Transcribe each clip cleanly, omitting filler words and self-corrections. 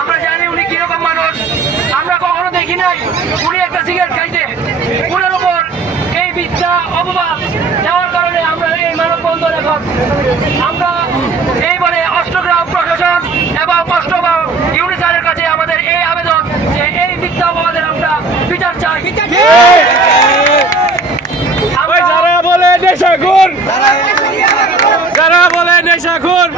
আমরা জানি উনি কিরকম মানুষ, আমরা কখনো দেখি নাই উনি একটা সিগারেট খাইতে উনার উপর এই মিথ্যা অপবাদ দেওয়ার কারণে আমরা এই মানববন্ধন এখন আমরা এইবারে অষ্টগ্রাম প্রশাসন এবং অষ্টগ্রাম ইউনিসারের কাছে আমাদের এই আবেদন যে এই মিথ্যা অপবাদের আমরা বিচার চাই। যারা বলে নেশাখোর, যারা বলে নেশাখোর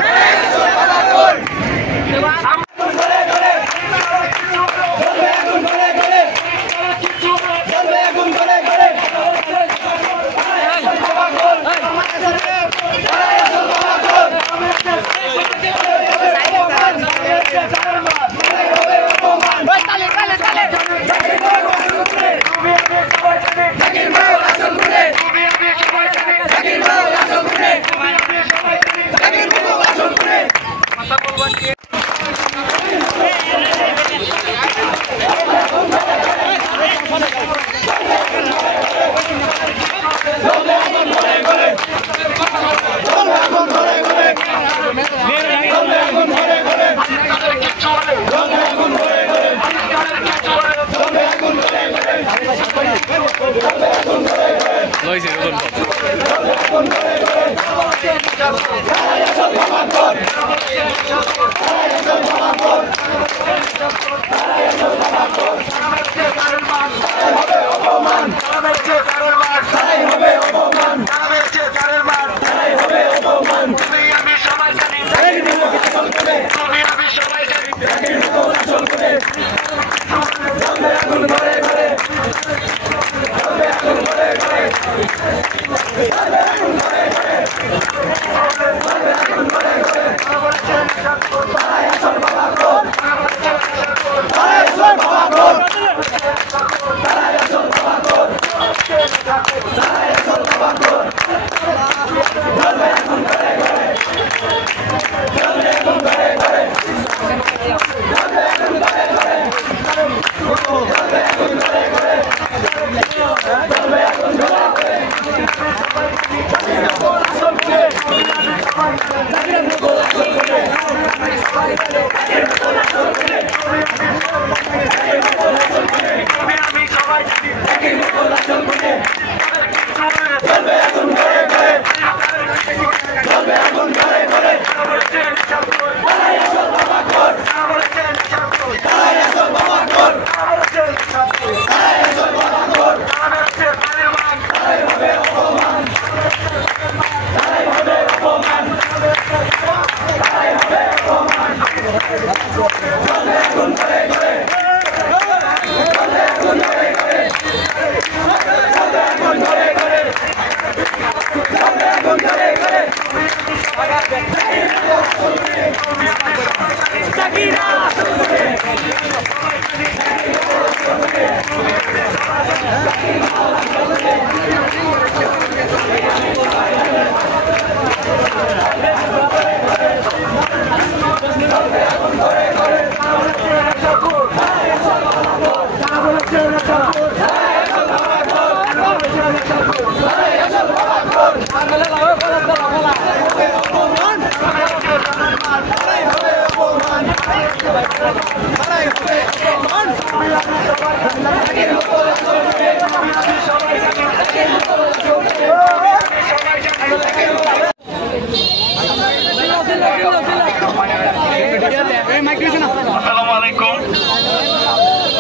আসসালামু আলাইকুম।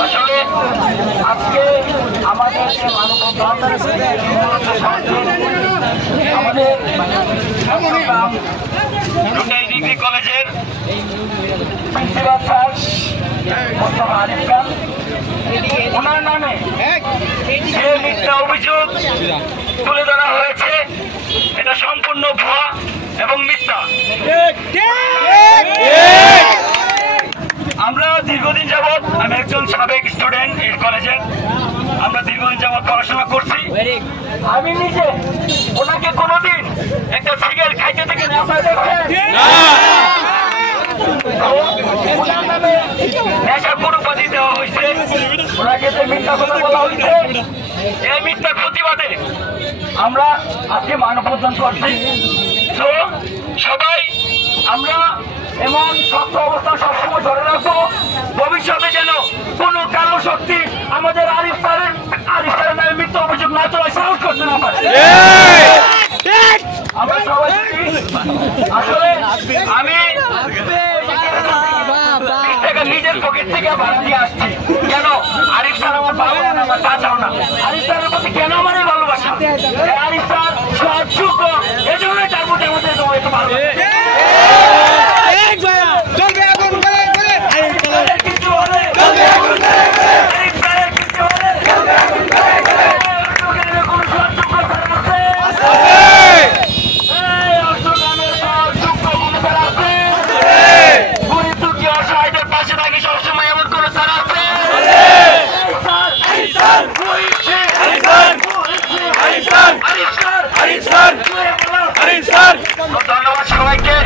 আসলে আজকে আমাদের যে মানববন্ধন আমাদের ডিগ্রি কলেজের প্রিন্সিপাল স্যার মোস্তফা আরিফ খান ওনার নামে যে মিথ্যা অভিযোগ তুলে ধরা হয়েছে এটা সম্পূর্ণ ভুয়া এবং মিথ্যা। আমরা দীর্ঘদিন যাবৎ, আমি একজন সাবেক স্টুডেন্ট এই কলেজের, আমরা দীর্ঘদিন যাবৎ পড়াশোনা করছি। আমি নিজে ওনাকে কোনোদিন একটা সিগারেট খাইতে থেকে নেশাখোর উপাধি দেওয়া হয়েছে। ওনাকে যে মিথ্যা কথা বলা হয়েছে, এই মিথ্যার প্রতিবাদে আমরা আজকে মানববন্ধন করছি। তো সবাই আমরা এমন শক্ত অবস্থা সবসময় ধরে রাখবো, ভবিষ্যতে যেন কোনো কালো শক্তি আমাদের আরিফ স্যারের নামে মিথ্যা অভিযোগ না তোলার সাহস করতে না পারে। আমরা সবাই আসলে আমি নিজের পকেট থেকে ভাড়া দিয়ে আসছি। কেন? আরিফ স্যার আমার বাবা না, আমার চাচাও না। আরিফ স্যারের প্রতি কেন আমার এই ভালোবাসা? আরিফ স্যার সৎযোগ্য, এই জন্যই তার মধ্যে আমাদের একটু ভালো কিছু হলে ধন্যবাদ সবাইকে।